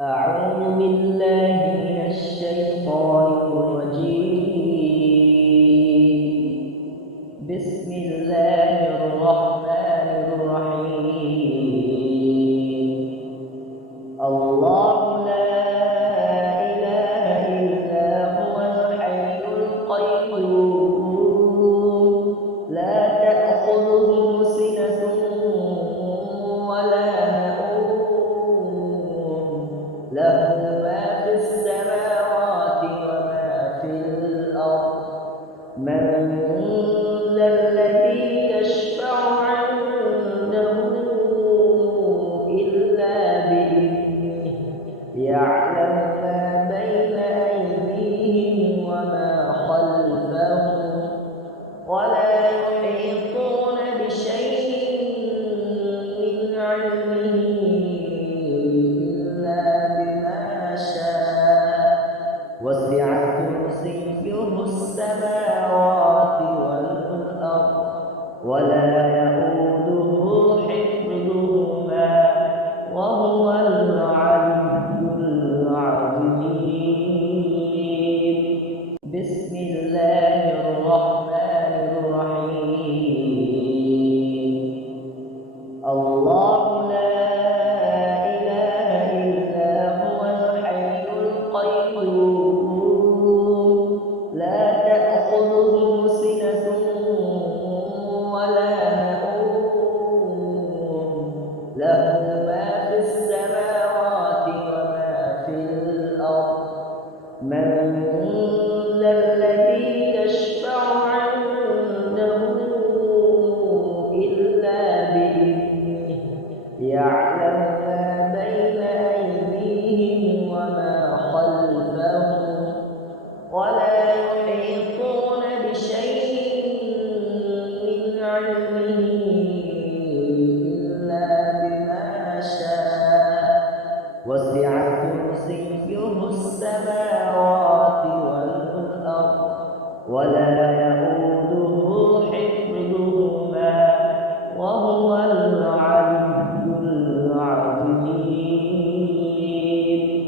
أعوذ بالله من الشيطان الرجيم. بسم الله الرحمن الرحيم. الله لا إله إلا هو الحي القيوم لا تأخذه سنة ولا نوم له ما في السماوات وما في الأرض من ذا الذي يشفع عنده إلا بإذنه يعلم ما بين أيديهم وما خلفهم ولا يحيطون بشيء من علمه إلا بما شاء وسع كرسيه السماوات والأرض ولا يئوده حفظهما وهو العلي العظيم. بسم الله الرحمن الرحيم. الله لا إله إلا هو الحي القيوم لا تأخذه سنة ولا نوم له ما في السماوات وما في الأرض من ذا الذي يشفع عنده إلا بإذنه يعلم ما بين أيديهم وما خلفهم ولا يحيطون بشيء من علمه إلا بما شاء وسع كرسيه السماوات والأرض ولا يئوده